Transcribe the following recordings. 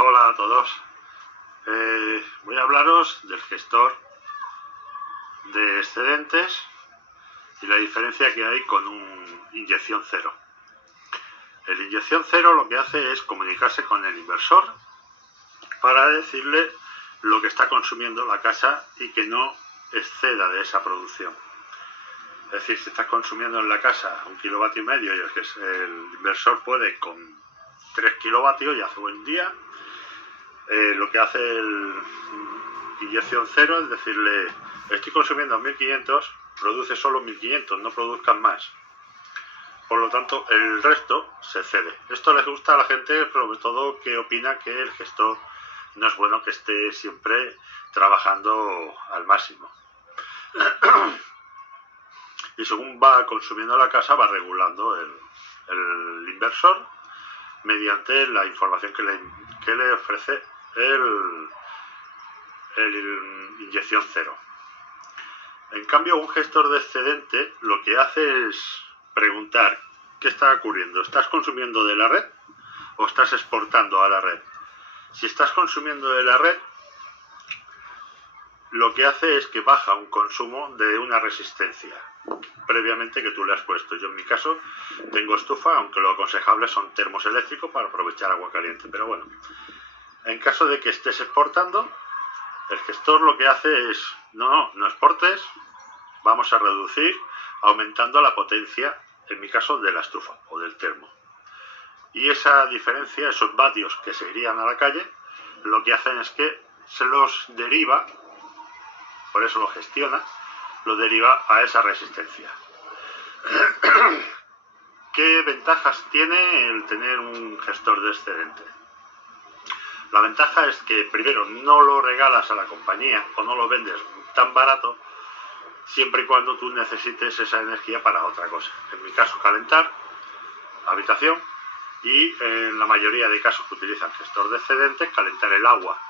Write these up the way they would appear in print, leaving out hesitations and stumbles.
Hola a todos. Voy a hablaros del gestor de excedentes y la diferencia que hay con un inyección cero. El inyección cero lo que hace es comunicarse con el inversor para decirle lo que está consumiendo la casa y que no exceda de esa producción. Es decir, si estás consumiendo en la casa 1,5 kilovatios y el inversor puede con 3 kilovatios y hace buen día, lo que hace el inyección cero es decirle: estoy consumiendo 1500, produce solo 1500, no produzcan más. Por lo tanto, el resto se cede. Esto les gusta a la gente, sobre todo que opina que el gestor no es bueno que esté siempre trabajando al máximo. Y según va consumiendo la casa, va regulando el inversor mediante la información que le ofrece el inyección cero. En cambio, un gestor de excedente lo que hace es preguntar: ¿qué está ocurriendo? ¿Estás consumiendo de la red o estás exportando a la red? Si estás consumiendo de la red, lo que hace es que baja un consumo de una resistencia previamente que tú le has puesto. Yo en mi caso tengo estufa, aunque lo aconsejable son termos eléctricos para aprovechar agua caliente. Pero bueno, en caso de que estés exportando, el gestor lo que hace es: no exportes, vamos a reducir aumentando la potencia, en mi caso de la estufa o del termo. Y esa diferencia, esos vatios que se irían a la calle, lo que hacen es que se los deriva, por eso lo gestiona, lo deriva a esa resistencia. ¿Qué ventajas tiene el tener un gestor de excedente? La ventaja es que, primero, no lo regalas a la compañía o no lo vendes tan barato, siempre y cuando tú necesites esa energía para otra cosa. En mi caso, calentar, habitación, y en la mayoría de casos que utilizan gestor de excedentes, calentar el agua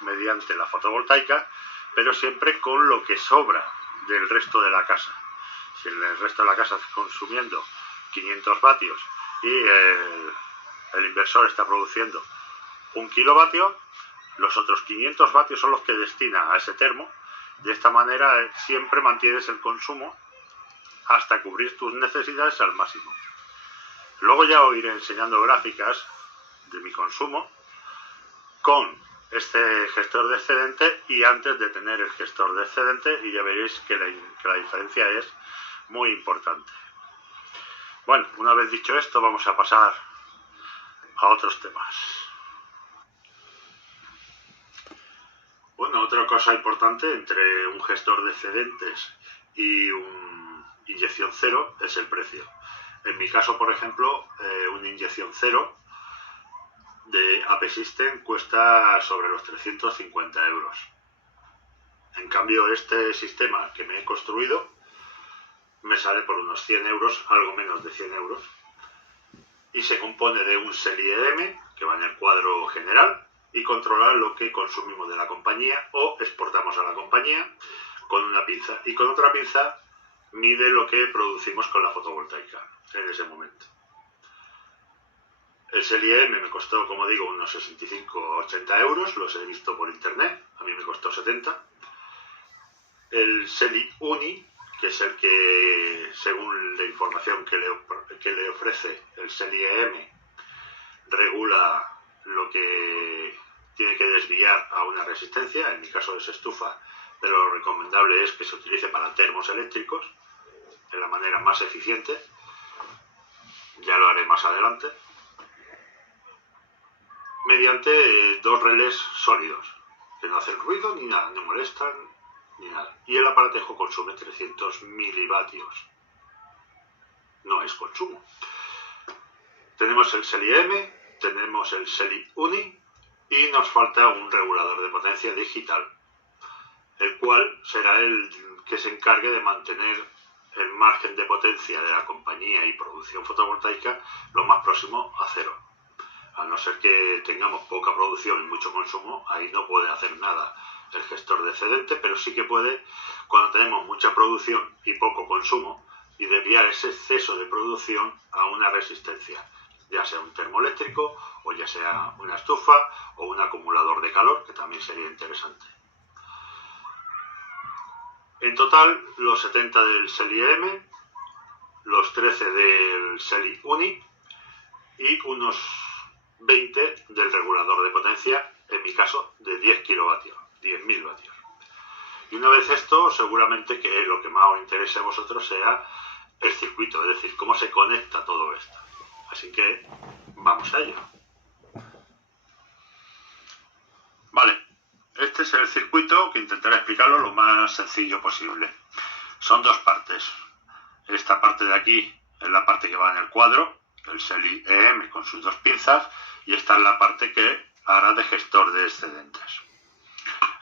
mediante la fotovoltaica, pero siempre con lo que sobra del resto de la casa. Si el resto de la casa está consumiendo 500 vatios y el inversor está produciendo 1 kilovatio, los otros 500 vatios son los que destina a ese termo. De esta manera siempre mantienes el consumo hasta cubrir tus necesidades al máximo. Luego ya os iré enseñando gráficas de mi consumo con este gestor de excedente y antes de tener el gestor de excedente, y ya veréis que la diferencia es muy importante. Bueno, una vez dicho esto, vamos a pasar a otros temas. Bueno, otra cosa importante entre un gestor de excedentes y un inyección cero es el precio. En mi caso, por ejemplo, una inyección cero de AP System cuesta sobre los 350 euros. En cambio, este sistema que me he construido me sale por unos 100 euros, algo menos de 100 euros, y se compone de un SELI-EM que va en el cuadro general y controla lo que consumimos de la compañía o exportamos a la compañía con una pinza, y con otra pinza mide lo que producimos con la fotovoltaica en ese momento. El SELI-EM me costó, como digo, unos 65-80 euros, los he visto por internet, a mí me costó 70. El SELI-UNI, que es el que, según la información que le ofrece el SELI-EM, regula lo que tiene que desviar a una resistencia, en mi caso es estufa, pero lo recomendable es que se utilice para termos eléctricos, de la manera más eficiente, ya lo haré más adelante, mediante dos relés sólidos, que no hacen ruido ni nada, no molestan ni nada. Y el aparatejo consume 300 milivatios. No es consumo. Tenemos el SELI-EM, tenemos el SELI-UNI y nos falta un regulador de potencia digital, el cual será el que se encargue de mantener el margen de potencia de la compañía y producción fotovoltaica lo más próximo a cero. A no ser que tengamos poca producción y mucho consumo, ahí no puede hacer nada el gestor de excedente, pero sí que puede, cuando tenemos mucha producción y poco consumo, y desviar ese exceso de producción a una resistencia. ya sea un termoeléctrico o ya sea una estufa o un acumulador de calor, que también sería interesante. En total, los 70 del SELI-EM, los 13 del SELI-UNI y unos 20 del regulador de potencia, en mi caso de 10 kilovatios, 10.000 vatios. Y una vez esto, seguramente que lo que más os interese a vosotros sea el circuito, es decir, cómo se conecta todo esto. Así que vamos a ello. Vale, este es el circuito que intentaré explicarlo lo más sencillo posible. Son dos partes. Esta parte de aquí es la parte que va en el cuadro, el SELI-EM con sus dos pinzas, y esta es la parte que hará de gestor de excedentes.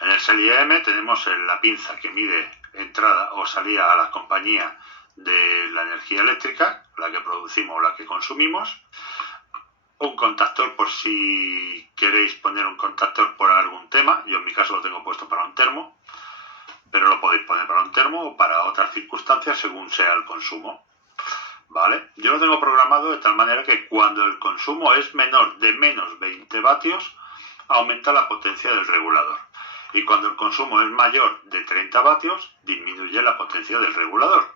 En el SELI-EM tenemos la pinza que mide entrada o salida a la compañía de la energía eléctrica, la que producimos o la que consumimos, un contactor por si queréis poner un contactor por algún tema. Yo en mi caso lo tengo puesto para un termo, pero lo podéis poner para un termo o para otras circunstancias según sea el consumo. ¿Vale? Yo lo tengo programado de tal manera que cuando el consumo es menor de menos 20 vatios, aumenta la potencia del regulador. Y cuando el consumo es mayor de 30 vatios, disminuye la potencia del regulador.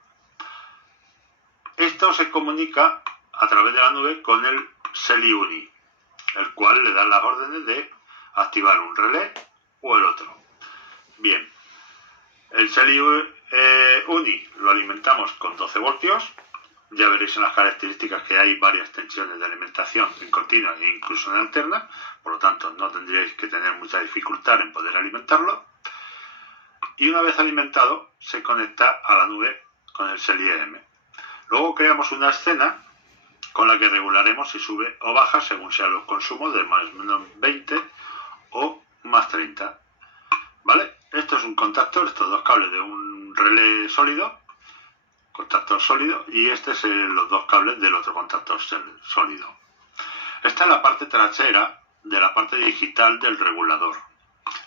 Esto se comunica a través de la nube con el SELI-UNI, el cual le da las órdenes de activar un relé o el otro. Bien, el SELI-UNI lo alimentamos con 12 voltios. Ya veréis en las características que hay varias tensiones de alimentación en continua e incluso en alterna, por lo tanto no tendríais que tener mucha dificultad en poder alimentarlo. Y una vez alimentado, se conecta a la nube con el SELI-EM. Luego creamos una escena con la que regularemos si sube o baja según sean los consumos de más o menos 20 o más 30. ¿Vale? Esto es un contactor, estos dos cables de un relé sólido, contactor sólido, y este es los dos cables del otro contactor sólido. Esta es la parte trasera de la parte digital del regulador.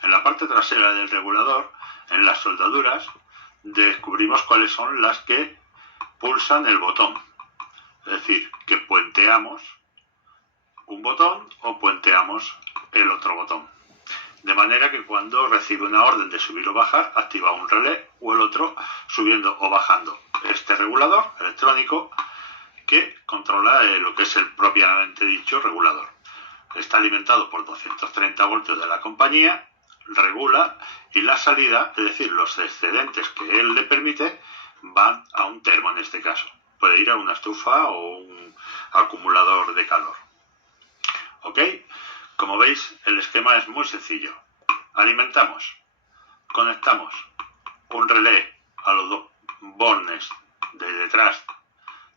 En la parte trasera del regulador, en las soldaduras, descubrimos cuáles son las que pulsan el botón. Es decir, que puenteamos un botón o puenteamos el otro botón. De manera que cuando recibe una orden de subir o bajar, activa un relé o el otro subiendo o bajando este regulador electrónico que controla lo que es el propiamente dicho regulador. Está alimentado por 230 voltios de la compañía, regula, y la salida, es decir, los excedentes que él le permite, van a un termo en este caso. Puede ir a una estufa o un acumulador de calor. ¿Ok? Como veis, el esquema es muy sencillo. Alimentamos, conectamos un relé a los dos bornes de detrás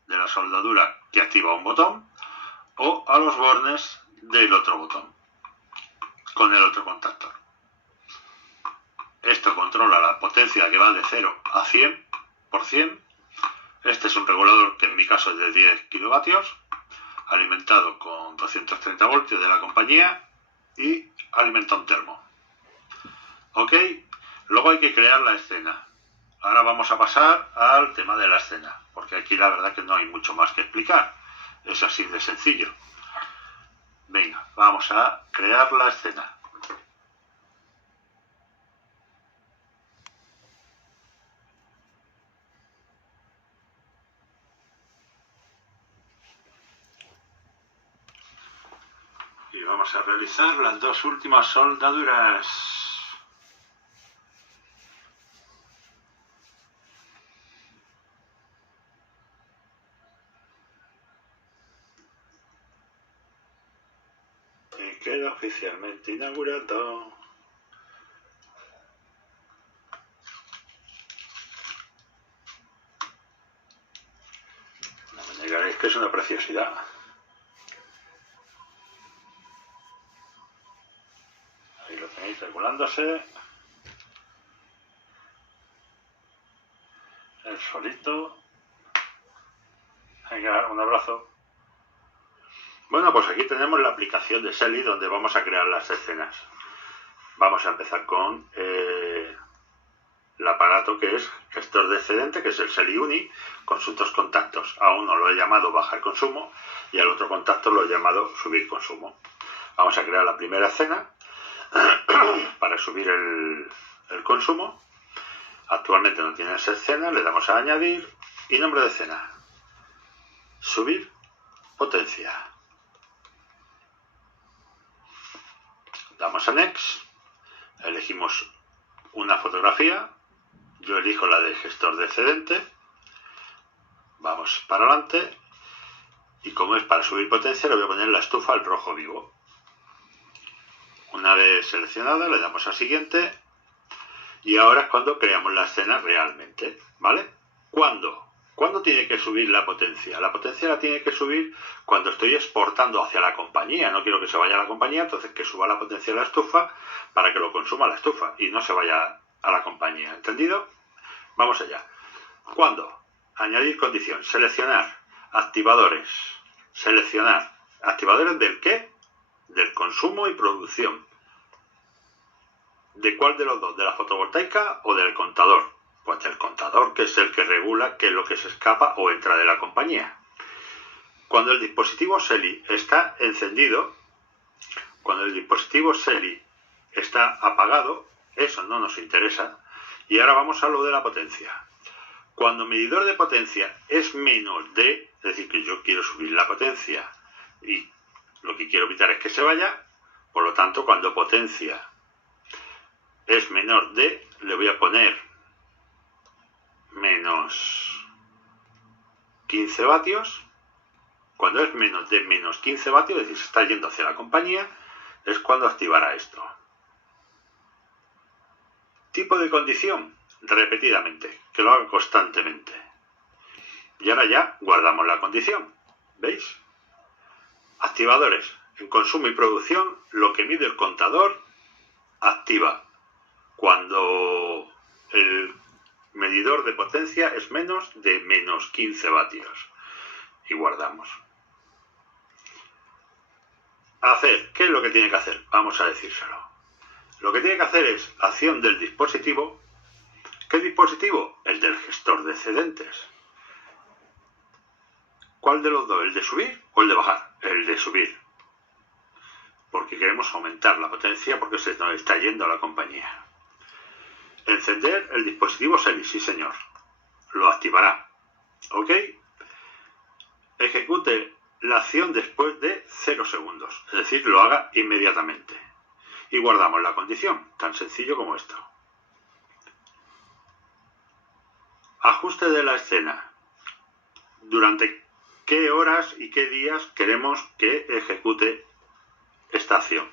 de la soldadura que activa un botón, o a los bornes del otro botón con el otro contactor. Esto controla la potencia que va de 0 a 100%. Este es un regulador que en mi caso es de 10 kilovatios, alimentado con 230 voltios de la compañía y alimenta un termo. Ok, luego hay que crear la escena. Ahora vamos a pasar al tema de la escena, porque aquí la verdad que no hay mucho más que explicar. Es así de sencillo. Venga, vamos a crear la escena. Y vamos a realizar las dos últimas soldaduras. Y queda oficialmente inaugurado. No me negaréis que es una preciosidad. Ahí lo tenéis regulándose. El solito. Venga, un abrazo. Bueno, pues aquí tenemos la aplicación de SELI donde vamos a crear las escenas. Vamos a empezar con el aparato que es gestor de excedente, que es el SELI-UNI, con sus dos contactos. A uno lo he llamado bajar consumo y al otro contacto lo he llamado subir consumo. Vamos a crear la primera escena para subir el consumo. Actualmente no tiene esa escena, le damos a añadir y nombre de escena. Subir potencia. Damos a Next, elegimos una fotografía, yo elijo la del gestor de excedente, vamos para adelante y como es para subir potencia le voy a poner la estufa al rojo vivo. Una vez seleccionada le damos a siguiente y ahora es cuando creamos la escena realmente, ¿vale? ¿Cuándo? ¿Cuándo tiene que subir la potencia? La potencia la tiene que subir cuando estoy exportando hacia la compañía. No quiero que se vaya a la compañía, entonces que suba la potencia de la estufa para que lo consuma la estufa y no se vaya a la compañía. ¿Entendido? Vamos allá. ¿Cuándo? Añadir condición. Seleccionar activadores. Seleccionar. ¿Activadores del qué? Del consumo y producción. ¿De cuál de los dos? ¿De la fotovoltaica o del contador? Pues el contador, que es el que regula qué es lo que se escapa o entra de la compañía. Cuando el dispositivo SELI está encendido, cuando el dispositivo SELI está apagado, eso no nos interesa. Y ahora vamos a lo de la potencia. Cuando el medidor de potencia es menos de, es decir, que yo quiero subir la potencia y lo que quiero evitar es que se vaya, por lo tanto, cuando potencia es menor de, le voy a poner menos 15 vatios. Cuando es menos de menos 15 vatios, es decir, se está yendo hacia la compañía, es cuando activará esto. Tipo de condición, repetidamente, que lo haga constantemente. Y ahora ya guardamos la condición, ¿veis? Activadores, en consumo y producción, lo que mide el contador activa cuando el medidor de potencia es menos de menos 15 vatios. Y guardamos. Hacer, ¿qué es lo que tiene que hacer? Vamos a decírselo. Lo que tiene que hacer es acción del dispositivo. ¿Qué dispositivo? El del gestor de excedentes. ¿Cuál de los dos? ¿El de subir o el de bajar? El de subir. Porque queremos aumentar la potencia porque se nos está yendo a la compañía. Encender el dispositivo SELI, sí señor. Lo activará. ¿Ok? Ejecute la acción después de 0 segundos. Es decir, lo haga inmediatamente. Y guardamos la condición. Tan sencillo como esto. Ajuste de la escena. ¿Durante qué horas y qué días queremos que ejecute esta acción?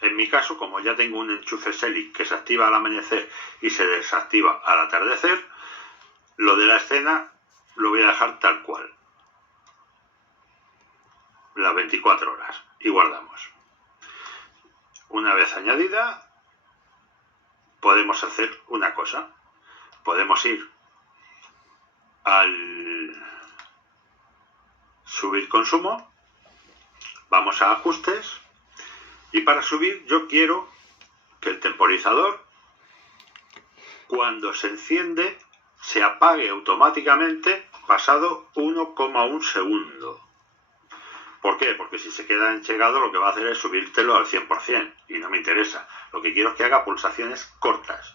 En mi caso, como ya tengo un enchufe SELI que se activa al amanecer y se desactiva al atardecer, lo de la escena lo voy a dejar tal cual. Las 24 horas. Y guardamos. Una vez añadida, podemos hacer una cosa. Podemos ir al subir consumo. Vamos a ajustes. Y para subir yo quiero que el temporizador, cuando se enciende, se apague automáticamente pasado 1,1 segundo. ¿Por qué? Porque si se queda enchegado lo que va a hacer es subírtelo al 100% y no me interesa. Lo que quiero es que haga pulsaciones cortas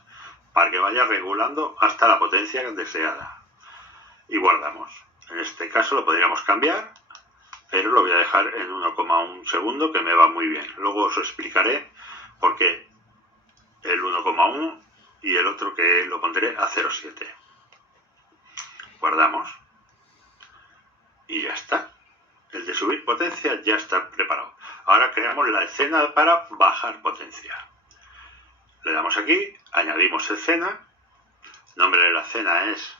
para que vaya regulando hasta la potencia deseada. Y guardamos. En este caso lo podríamos cambiar, pero lo voy a dejar en 1,1 segundo, que me va muy bien. Luego os explicaré por qué el 1,1 y el otro que lo pondré a 0,7. Guardamos. Y ya está. El de subir potencia ya está preparado. Ahora creamos la escena para bajar potencia. Le damos aquí, añadimos escena. El nombre de la escena es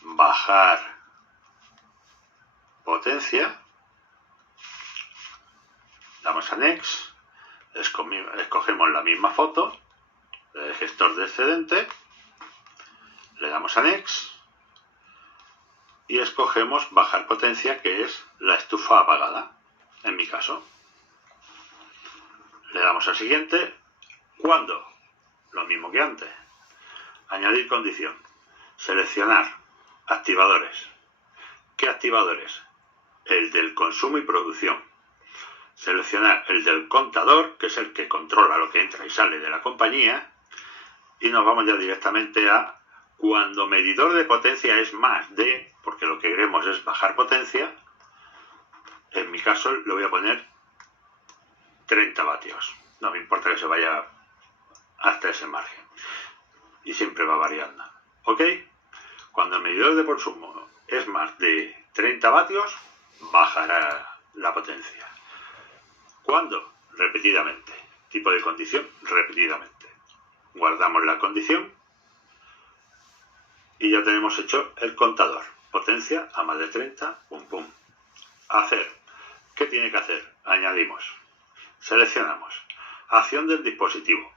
bajar potencia. Damos a Next. Escogemos la misma foto del gestor de excedente. Le damos a Next. Y escogemos bajar potencia, que es la estufa apagada, en mi caso. Le damos al siguiente. ¿Cuándo? Lo mismo que antes. Añadir condición. Seleccionar activadores. ¿Qué activadores? El del consumo y producción. Seleccionar el del contador, que es el que controla lo que entra y sale de la compañía. Y nos vamos ya directamente a cuando medidor de potencia es más de, porque lo que queremos es bajar potencia. En mi caso le voy a poner 30 vatios. No me importa que se vaya hasta ese margen. Y siempre va variando. ¿Ok? Cuando el medidor de consumo es más de 30 vatios, bajará la potencia. ¿Cuándo? Repetidamente. Tipo de condición, repetidamente. Guardamos la condición y ya tenemos hecho el contador. Potencia a más de 30, pum pum. Hacer. ¿Qué tiene que hacer? Añadimos. Seleccionamos. Acción del dispositivo.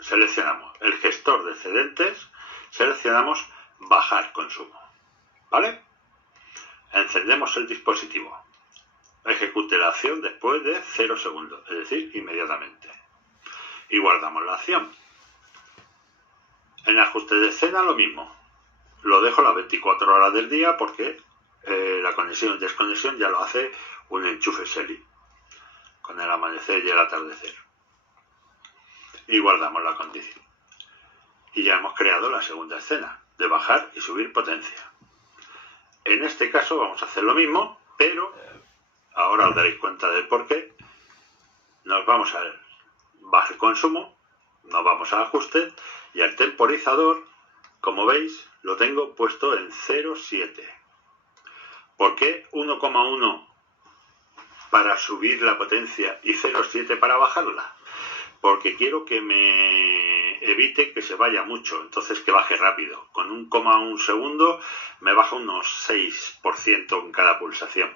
Seleccionamos el gestor de excedentes. Seleccionamos bajar consumo. ¿Vale? Encendemos el dispositivo. Ejecute la acción después de 0 segundos, es decir, inmediatamente. Y guardamos la acción. En ajuste de escena lo mismo. Lo dejo las 24 horas del día porque la conexión y desconexión ya lo hace un enchufe SELI con el amanecer y el atardecer. Y guardamos la condición. Y ya hemos creado la segunda escena de bajar y subir potencia. En este caso vamos a hacer lo mismo, pero ahora os daréis cuenta del porqué. Nos vamos al bajar consumo, nos vamos a ajuste y al temporizador, como veis, lo tengo puesto en 0,7. ¿Por qué 1,1 para subir la potencia y 0,7 para bajarla? Porque quiero que me evite que se vaya mucho, entonces que baje rápido. Con 1,1 segundo me baja unos 6% en cada pulsación.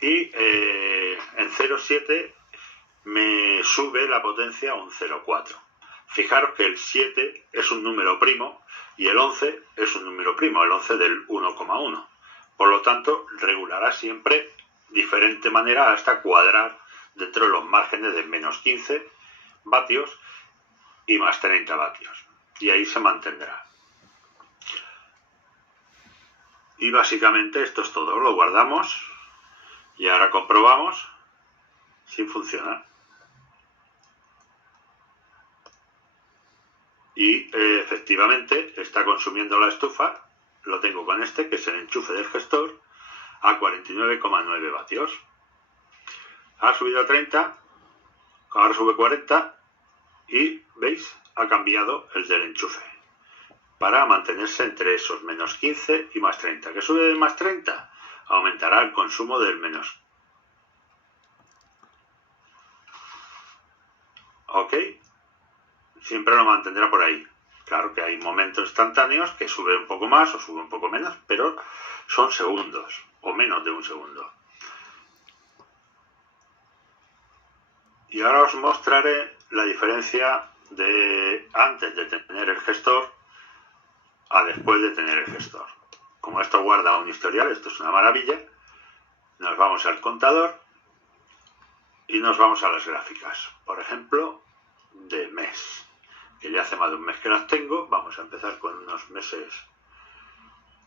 Y en 0,7 me sube la potencia a un 0,4. Fijaros que el 7 es un número primo y el 11 es un número primo, el 11 del 1,1. Por lo tanto, regulará siempre diferente manera hasta cuadrar dentro de los márgenes de menos 15 vatios y más 30 vatios. Y ahí se mantendrá. Y básicamente esto es todo. Lo guardamos y ahora comprobamos si funciona. Y efectivamente está consumiendo la estufa. Lo tengo con este, que es el enchufe del gestor, a 49,9 vatios. Ha subido a 30, ahora sube 40 y, ¿veis? Ha cambiado el del enchufe para mantenerse entre esos menos 15 y más 30. ¿Que sube de más 30? Aumentará el consumo del menos. ¿Ok? Siempre lo mantendrá por ahí. Claro que hay momentos instantáneos que sube un poco más o sube un poco menos, pero son segundos o menos de un segundo. Y ahora os mostraré la diferencia de antes de tener el gestor a después de tener el gestor. Como esto guarda un historial, esto es una maravilla, nos vamos al contador y nos vamos a las gráficas. Por ejemplo, de mes, que ya hace más de un mes que las tengo. Vamos a empezar con unos meses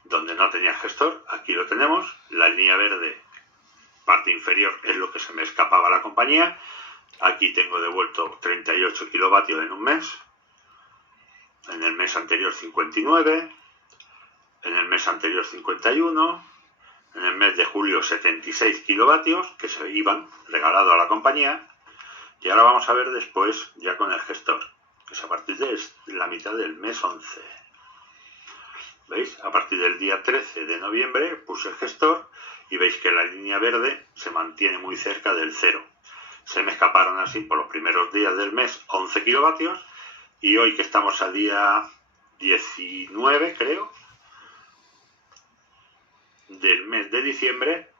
donde no tenía gestor. Aquí lo tenemos, la línea verde, parte inferior, es lo que se me escapaba a la compañía. Aquí tengo devuelto 38 kilovatios en un mes. En el mes anterior 59. En el mes anterior 51. En el mes de julio 76 kilovatios que se iban regalados a la compañía. Y ahora vamos a ver después ya con el gestor, que es a partir de la mitad del mes 11. ¿Veis? A partir del día 13 de noviembre puse el gestor y veis que la línea verde se mantiene muy cerca del 0. Se me escaparon así por los primeros días del mes 11 kilovatios y hoy que estamos a día 19, creo, del mes de diciembre,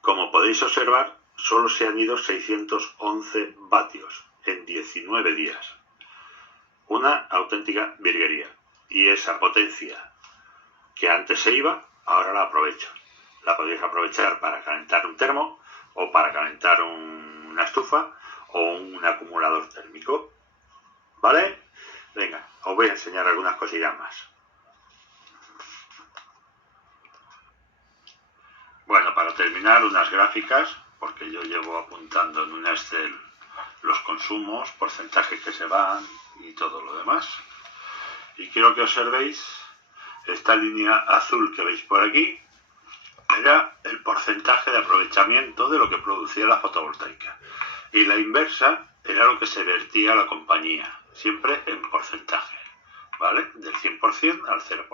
como podéis observar, solo se han ido 611 vatios en 19 días. Una auténtica virguería. Y esa potencia que antes se iba, ahora la aprovecho. La podéis aprovechar para calentar un termo o para calentar una estufa o un acumulador térmico. ¿Vale? Venga, os voy a enseñar algunas cosillas más. Bueno, para terminar, unas gráficas, porque yo llevo apuntando en un Excel los consumos, porcentajes que se van y todo lo demás. Y quiero que observéis esta línea azul que veis por aquí, era el porcentaje de aprovechamiento de lo que producía la fotovoltaica. Y la inversa era lo que se vertía a la compañía, siempre en porcentaje, ¿vale? Del 100% al 0%.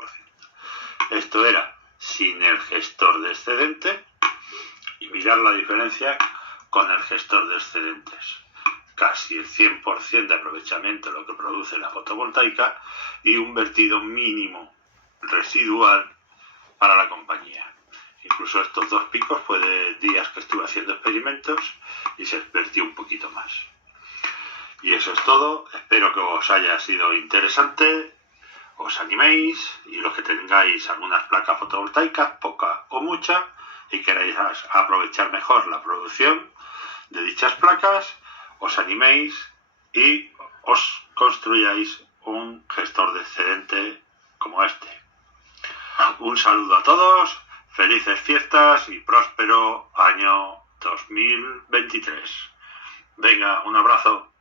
Esto era sin el gestor de excedente, y mirad la diferencia con el gestor de excedentes. Casi el 100% de aprovechamiento de lo que produce la fotovoltaica y un vertido mínimo residual para la compañía. Incluso estos dos picos fue de días que estuve haciendo experimentos y se vertió un poquito más. Y eso es todo. Espero que os haya sido interesante, os animéis, y los que tengáis algunas placas fotovoltaicas, poca o mucha, y queráis aprovechar mejor la producción de dichas placas, os animéis y os construyáis un gestor de excedente como este. Un saludo a todos, felices fiestas y próspero año 2023. Venga, un abrazo.